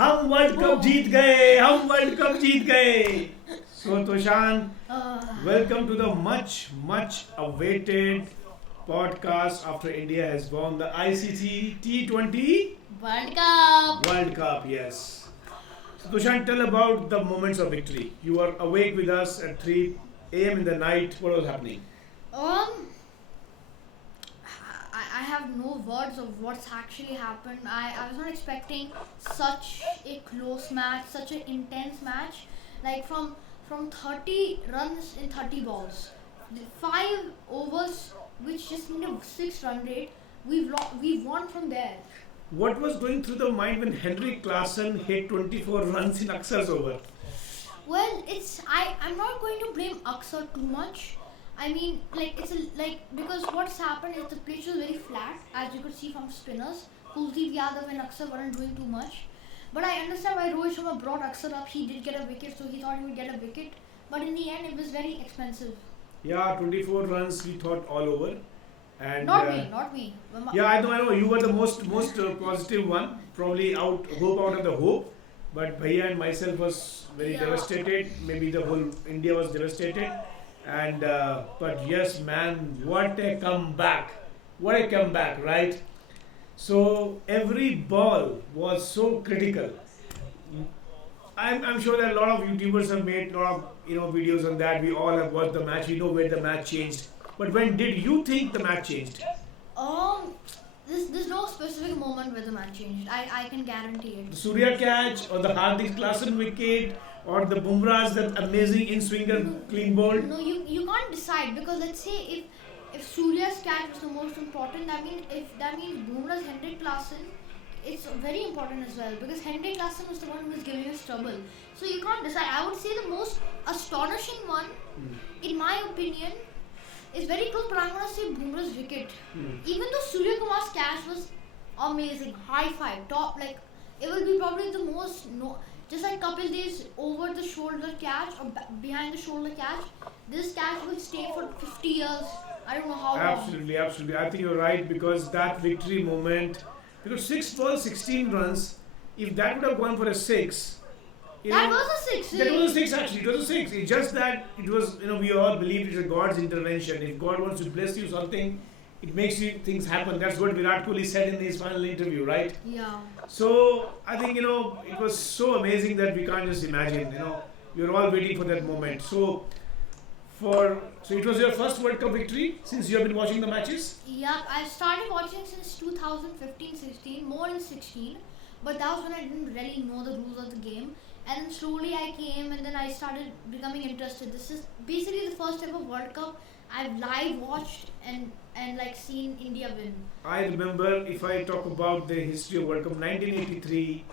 हम world cup जीत गए हम वर्ल्ड कप जीत गए So Toshan, welcome to the much awaited podcast after India has won the ICC T20 World Cup. World Cup. Yes. So Toshan, tell about the moments of victory. You were awake with us at 3 a.m. in the night. What was happening? Um, I have no words of what's actually happened. I was not expecting such a close match, such an intense match. Like from 30 runs in 30 balls, the 5 overs, which just need a 6 run rate. We've won from there. What was going through the mind when Henrik Larsson hit 24 runs in Aksar's over? Well, I'm not going to blame Aksar too much. I mean, because what's happened is the pitch was very flat, as you could see from spinners. Kuldeep Yadav and Aksar weren't doing too much. But I understand why Rohit Sharma brought Aksar up. He did get a wicket, so he thought he would get a wicket. But in the end, it was very expensive. Yeah, 24 runs we thought all over. And Not me. yeah, I know. You were the most positive one. Probably hope out of the hope. But Bhaiya and myself was very devastated. Maybe the whole India was devastated. And but yes, man, what a comeback! What a comeback, right? So every ball was so critical. I'm sure that a lot of YouTubers have made a lot of videos on that. We all have watched the match. We know where the match changed. But when did you think the match changed? There's no specific moment where the match changed. I can guarantee it. The Surya catch or the Hardik Klaasen wicket or the Bumrah's that amazing in-swinger clean ball? No, you can't decide, because let's say if Surya's catch was the most important, that means Bumrah's Henrik Larsson, it's very important as well, because Henrik Larsson was the one who was giving us trouble. So you can't decide. I would say the most astonishing one, in my opinion, is very close, but I'm gonna say Bumrah's wicket. Even though Surya Kumar's catch was amazing, high five, top, like it will be probably the most just like Kapil Dev's over the shoulder catch or behind the shoulder catch. This catch will stay for 50 years. I don't know how long. Absolutely. I think you're right, because that victory moment, because 6 balls, 16 runs, if that would have gone for a 6, That was a 6. That was a 6 actually. It was a 6. It's just that it was, we all believed it's a God's intervention. If God wants to bless you something, it makes you things happen. That's what Virat Kohli said in his final interview, right? Yeah. So I think it was so amazing that we can't just imagine. We're all waiting for that moment. So it was your first World Cup victory since you have been watching the matches. Yeah, I started watching since 2015-16, more in 16, but that was when I didn't really know the rules of the game. And then slowly I came and then I started becoming interested. This is basically the first ever World Cup I've live watched and like seen India win. I remember, if I talk about the history of World Cup, 1983,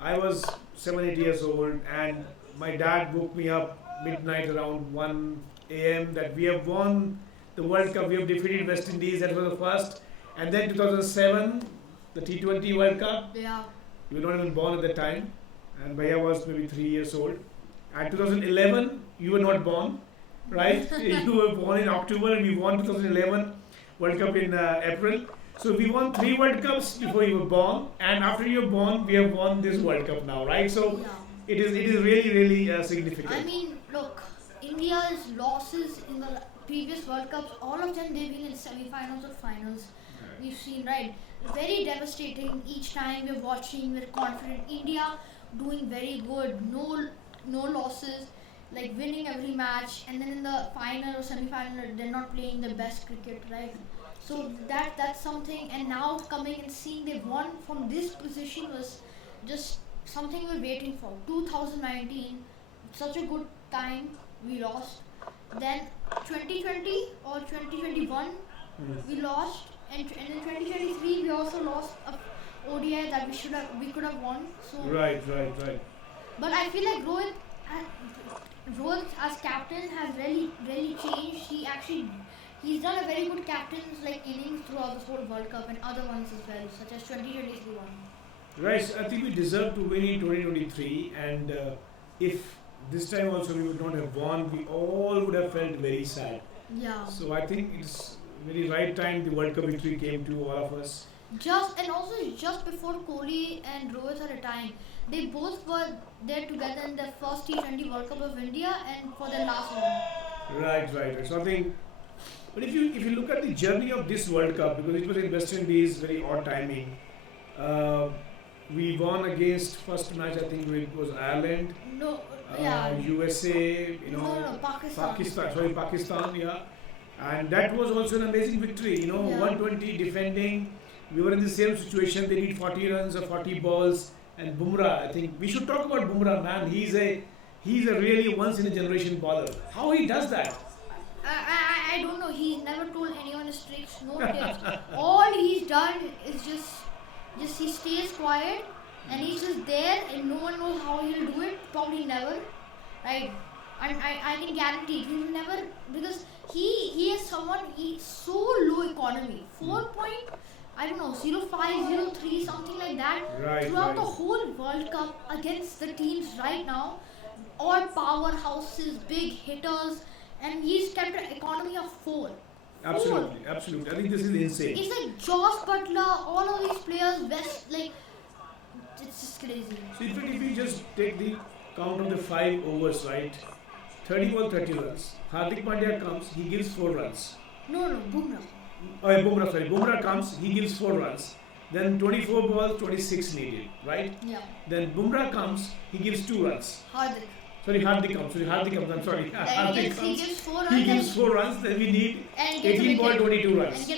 I was 7-8 years old, and my dad woke me up midnight around 1 a.m. that we have won the World Cup, we have defeated West Indies, that was the first. And then 2007, the T20 World Cup. Yeah. You were not even born at that time, and Bhaiya was maybe 3 years old. And 2011, you were not born, right? You were born in October, and we won 2011 World Cup in April. So we won 3 World Cups before you were born, and after you were born, we have won this World Cup now, right? So it is really significant. I mean, look, India's losses in the previous World Cups, all of them they've been in semi-finals or finals. Right. We've seen, right? Very devastating each time we're watching. We're confident. India doing very good. No losses. Like winning every match, and then in the final or semi-final, they're not playing the best cricket, right? So that's something. And now coming and seeing they've won from this position was just something we're waiting for. 2019, such a good time, we lost. Then 2020 or 2021, we lost, and in 2023 we also lost a ODI that we could have won. So Right. but I feel like Rohit as captain has really changed. He's done a very good captain's innings throughout this whole World Cup and other ones as well, such as 2023 one. Right, I think we deserve to win in 2023, and if this time also we would not have won, we all would have felt very sad. Yeah. So I think it's very right time the World Cup victory came to all of us. Just before Kohli and Rohit are retiring, they both were there together in the first T20 World Cup of India and for the last one. Right. So I think, but if you look at the journey of this World Cup, because it was in West Indies, very odd timing. Uh, we won against first match. I think it was Ireland, No, yeah. USA. No, Pakistan. Pakistan. Yeah, and that was also an amazing victory. Yeah. 120 defending. We were in the same situation. They need 40 runs or 40 balls. And Bumrah, I think we should talk about Bumrah, man. He's a really once in a generation bowler. How he does that? I don't know. He's never told anyone his tricks, no tips. All he's done is just he stays quiet and he's just there and no one knows how he'll do it. Probably never, right? And I can guarantee he'll never, because he is someone, he's so low economy, 0503 something like that. Right. Throughout the whole World Cup against the teams right now, all powerhouses, big hitters, and he's kept an economy of 4. Absolutely. I think this is insane. It's like Josh Butler, all of these players, it's just crazy. So in fact, if you just take the count of the 5 overs, right? 30 ball, 30 runs. Hardik Pandya comes, he gives 4 runs. No, Bumrah. Bumrah comes, he gives 4 runs. Then 24 balls, 26 needed, right? Yeah. Then Bumrah comes, he gives 2 runs. Hardik. Hardik comes, I'm sorry. Hardik He comes, gives 4 runs. he gives 4 runs, then we need and get a 18 ball, wicket. 22 runs.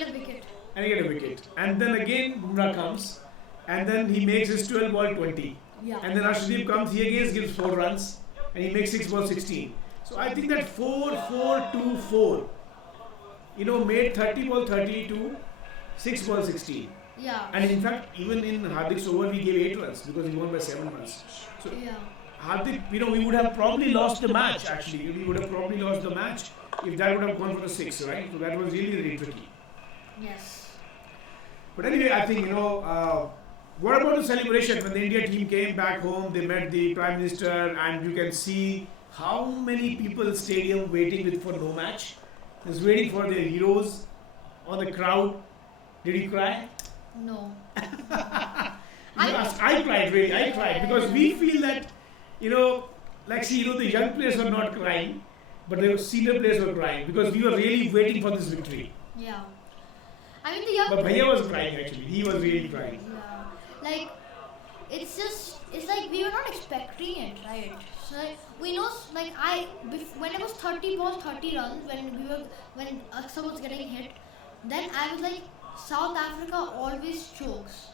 And get a wicket. And then again Bumrah comes, and then he makes his 12 ball 20. Yeah. And then Arshdeep comes, he again gives 4 runs, and he makes 6 ball 16. So I think that 4-4-2-4, made 30 ball 30 to 6 ball 16. Yeah. And in fact, even in Hardik's over, we gave 8 runs because he won by 7 runs. So Yeah. Hardik, we would have probably lost the match actually. We would have probably lost the match if that would have gone for the 6, right? So that was really tricky. Yes. But anyway, I think, what about the celebration when the India team came back home? They met the Prime Minister, and you can see how many people in the stadium waiting for no match. Just waiting for their heroes on the crowd. Did you cry? No. I cried, really. I cried because we feel that, the young players were not crying, but the senior players were crying because we were really waiting for this victory. Yeah. I mean, the young. But Bhaiya was crying actually. He was really crying. Yeah. Like, it's like we were not expecting it, right? So we know, when it was 30 balls, 30 runs, when Aksa was getting hit, then I was like, South Africa always chokes.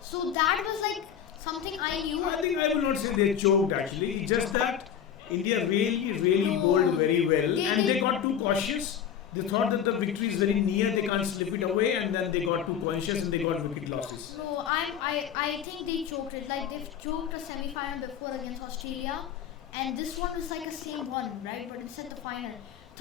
So that was like something I knew. I think I will not say they choked actually. It's just that India really No. bowled very well, They- and they- they got too cautious. They thought that the victory is very near, they can't slip it away, and then they got too conscious and they got wicket losses. No, I think they choked it. Like they've choked a semi-final before against Australia, and this one was like a same one, right? But instead the final,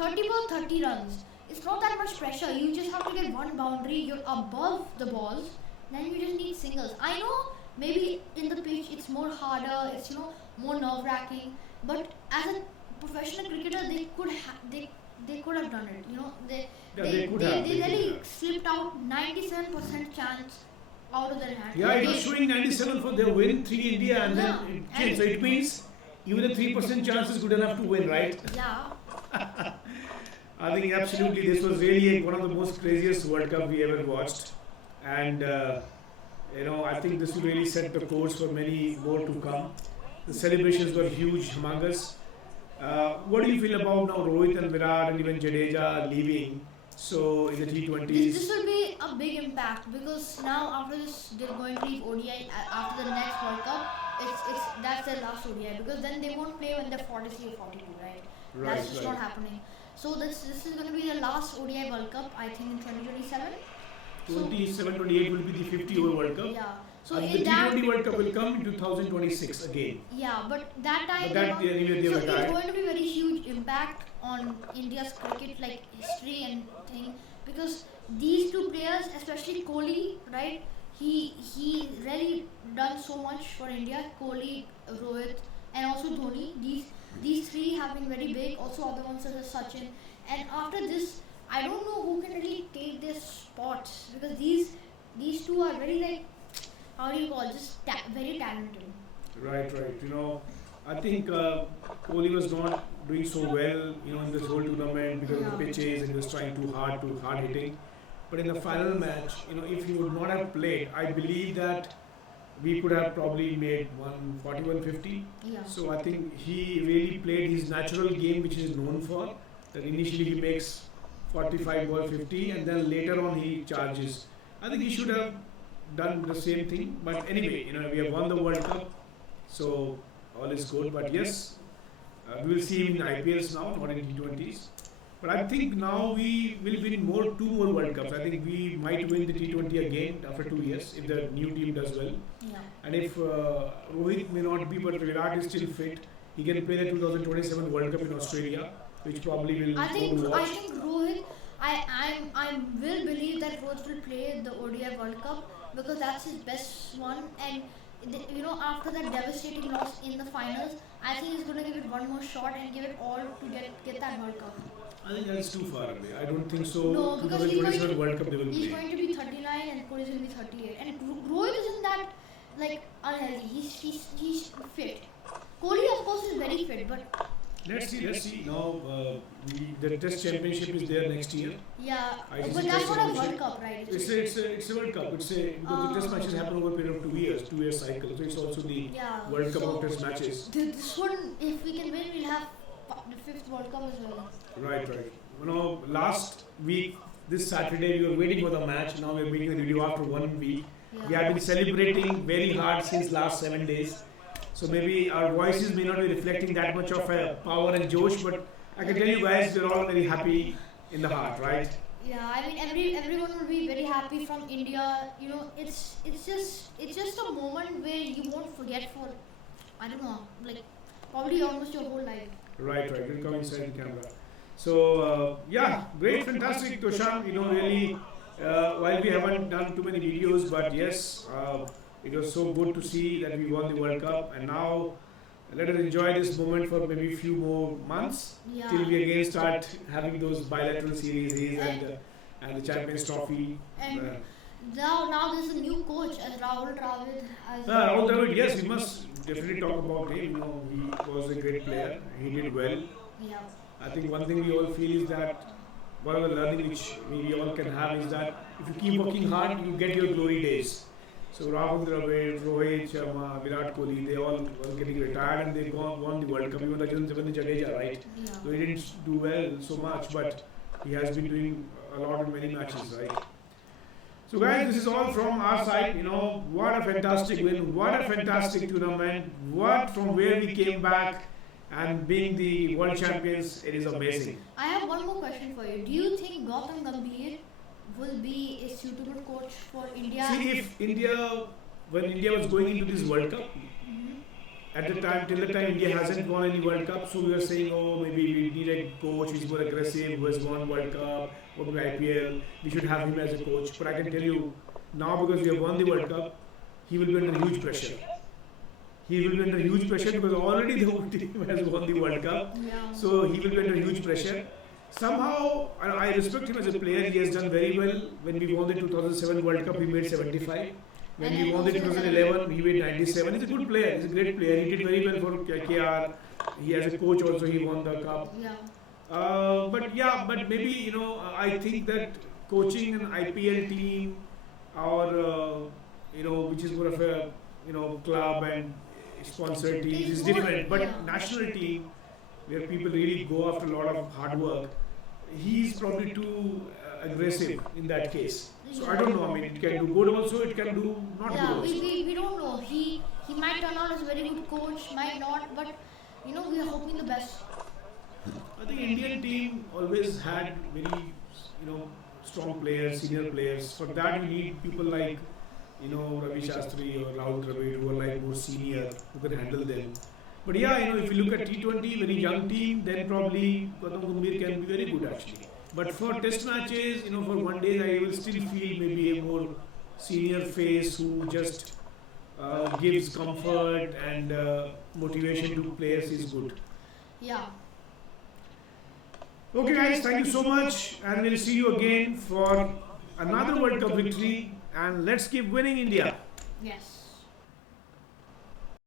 30 ball, 30 runs. It's not that much pressure. You just have to get one boundary. You're above the balls. Then you just need singles. I know maybe in the pitch it's more harder. It's more nerve-wracking. But as a professional cricketer, they could have done it. They really slipped out 97% chance out of their hands. Yeah, it was showing 97 for their win, 3 India, and Yeah. then it changed. So it means even a 3% chance is good enough to win, right? Yeah. I think absolutely this was really one of the most craziest World Cup we ever watched, and I think this will really set the course for many more to come. The celebrations were huge, humongous. What do you feel about now Rohit and Virat and even Jadeja leaving? So in the T20s, This will be a big impact because now after this they're going to leave ODI after the next World Cup. That's their last ODI because then they won't play when they're 43 or 42, right? That's just not happening. So this is going to be the last ODI World Cup, I think, in 2027. 27-28 will be the 50 over World Cup. Yeah. So And in the that, T20 World Cup will come in 2026 again. yeah, but that time, But that anyway they so were it's tired. going to be very huge impact on India's cricket, like history and thing, because these two players, especially Kohli, right? He really done so much for India. Kohli, Rohit, and also Dhoni. These three have been very big. Also other ones such as Sachin. And after this, I don't know who can really take their spots because these two are very, like, how do you call, just very talented. Right. I think Kohli was not doing so well, in this whole tournament because of the Yeah. pitches and he was trying too hard hitting. But in the final match, if he would not have played, I believe that we could have probably made 140, 150. Yeah. So I think he really played his natural game, which he is known for. That initially he makes 45 ball 50, and then later on he charges. I think he should have done the same thing. But anyway, we have won the World Cup, so all is good. But yes, we will see him in IPLs now, not in T20s. But I think now we will win two more World Cups. I think we might win the T20 again after 2 years if the new team does well. Yeah. And if Rohit may not be, but Virat is still fit, he can play the 2027 World Cup in Australia, which probably will I go think to I watch. think Rohit, I will believe that Rohit will play the ODI World Cup because that's his best one. And after that devastating loss in the finals, I think he's gonna give it one more shot and give it all to get that World Cup. I think that's too far away. I don't think so. No, because he's going 2027 World Cup they will He's play. going to be 39 and Kohli is going to be 38. And Rohit isn't that unhealthy. He's fit. Kohli of course is very fit, but Let's see. Now the Test Championship is there next year. yeah, ICC but that's Test not a World Championship. Cup, right? It's a World Cup. Because the Test matches happen over a period of 2 years, 2 year cycle. So it's also the Yeah. World Cup So of Test matches. this one, if we can win, we'll have the fifth World Cup as well. Right. Last week, this Saturday, we were waiting for the match. Now we're making the video after 1 week. We Yeah. have been celebrating very hard since last 7 days. So maybe our voices may not be reflecting that much of power and josh, but I can tell you guys, we're all very happy in the heart, right? Yeah, I mean everyone will be very happy from India. It's just a moment where you won't forget for, I don't know, like probably almost your whole life. Right. We'll come inside the camera. So, great, fantastic, Toshan. Really, while we haven't done too many videos, but yes, it was so good to see that we won the World Cup. And now, let us enjoy this moment for maybe a few more months Yeah. till we again start having those bilateral series and the Champions Trophy. And Uh, now there's a new coach as Rahul Dravid. Rahul Dravid, yes, we must definitely talk about him. He was a great player. He did well. Yeah. I think one thing we all feel is that one of the learning which we all can have is that if you keep working hard, you get your glory days. So Rahul Dravid, Rohit Sharma, Virat Kohli, they all were getting retired and they won the World Cup. Even Ravindra Jadeja, right? Yeah. So he didn't do well so much, but he has been doing a lot in many matches, right? So guys, this is all from our side. What a fantastic win, what a fantastic tournament, what from where we came back. And being the world champions, it is amazing. I have one more question for you. Do you think Gautam Gambhir will be a suitable coach for India? See, when India was going into this World Cup, till the time India hasn't won any World Cup, so we were saying, oh, maybe we need a coach who's more aggressive, who has won World Cup, or maybe IPL, we should have him as a coach. But I can tell you, now because we have won the World Cup, he will be under huge pressure. He will be under huge pressure because already the whole team has won the World Cup. Yeah. So he will be under huge pressure. Somehow, I respect him as a player. He has done very well. When we won the 2007 World Cup, he made 75. When we won the 2011, he made 97. He's a good player. He's a great player. He did very well for KKR. He has a coach also. He won the cup. Yeah. But maybe I think that coaching an IPL team or which is more of a club and sponsor teams is different. But national team where people really go after a lot of hard work, he's probably too aggressive in that case. So I don't know. I mean, it can do good also. It can do not good Yeah, also. we don't know. He might turn out as a very good coach, might not, but we are hoping the best. I think Indian team always had very strong players, senior players. For that we need people like Ravi Shastri or Rahul Dravid who are like more senior, who can handle them. But if you look at T20, very young team, then probably Gautam Gambhir can be very good actually. But for test matches, for one day, I will still feel maybe a more senior face who just gives comfort and motivation to players is good. Yeah. Okay guys, thank you so much and we'll see you again for another World Cup victory and let's keep winning India. Yes.